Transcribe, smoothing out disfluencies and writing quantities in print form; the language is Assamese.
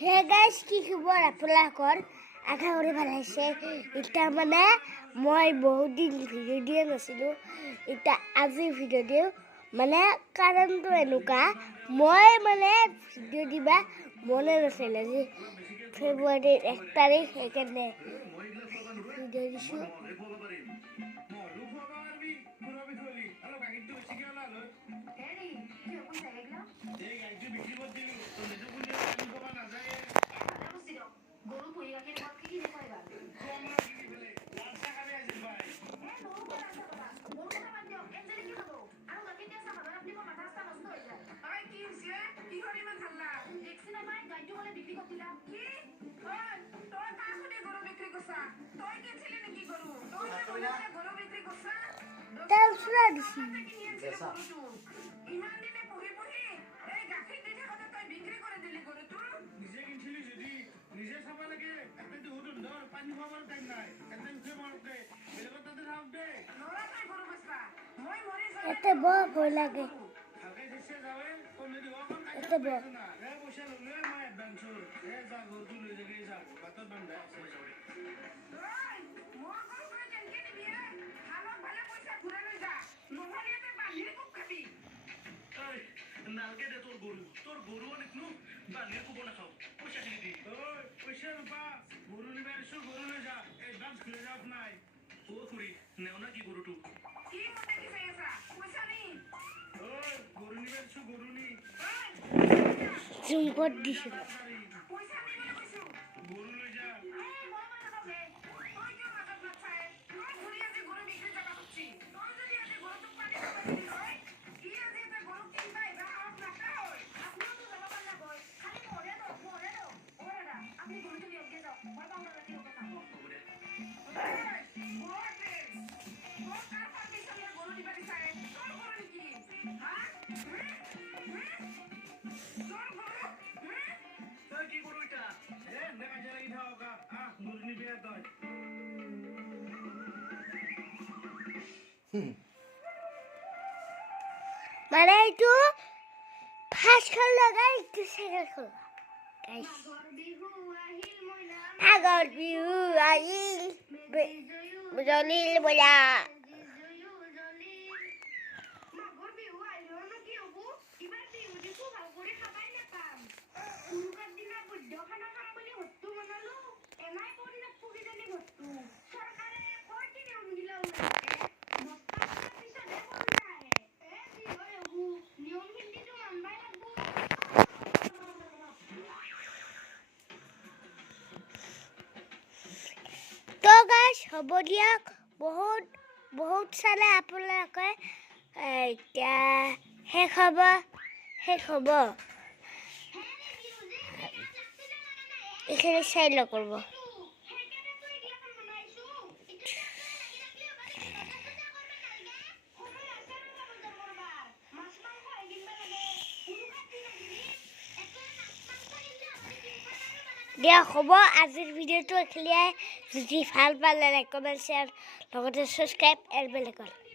হে গাইজ কি খবৰ আপোনালোকৰ আশা কৰি ভাল হৈছে এতিয়া মানে মই বহুত দিন ভিডিঅ' দিয়া নাছিলোঁ এতিয়া আজি ভিডিঅ' দিওঁ মানে কাৰণটো এনেকুৱা মই মানে ভিডিঅ' দিবা মনে নাছিল আজি ফেব্ৰুৱাৰীৰ 1 তাৰিখ সেইকাৰণে ভিডিঅ' দিছোঁ এতে বৰ ভয় লাগে এতে বৰ নালকে দে তোর গরু অনেক নু বালিয়ে কুবো না খাও পয়সা দিয়ে দি ওই পয়সা রূপা গরু নিবে এসো গরু নিয়ে যা এই দাম খুলে যাও নাই ও খুড়ি নেও না কি গরুটু কি মতে কি চাইছা পয়সা নেই ওই গরু নিবে এসো গরু নি জুম কর দিছিল পয়সা নেই বলে কইছো গরু লই যা এই বাবা দাও নে ওই কেউ মাথা না চায় তুই ঘুরি আছে গরু বিক্রি করা হচ্ছে তোর যদি আছে গরু তো পানি হয় কি আছে এটা গরু কিন পাই বা আমার টাকা হয় আপনি তো বাবা পাল্লা কই খালি মরে দাও ওরেডা আপনি গরু তো নিয়ে যাও বাবা আমরা রাখি ওকে খাবো মানে এইটো ফাৰ্ষ্ট খেল লগাই এইটো ছেকেণ্ড খেল গাইছ আগৰ বিহু আহিল জ্বলিল বলা তো গাইছ হ'ব দিয়ক বহুত চালে আপোনালোকে এতিয়া শেষ হ'ব এইখিনি চাই নকৰিব দিয়া হ'ব আজিৰ ভিডিঅ'টো এইখিনিয়ে যদি ভাল পালে লাইক কমেণ্ট শ্বেয়াৰ লগতে ছাবস্ক্ৰাইব এণ্ড বেল আইকন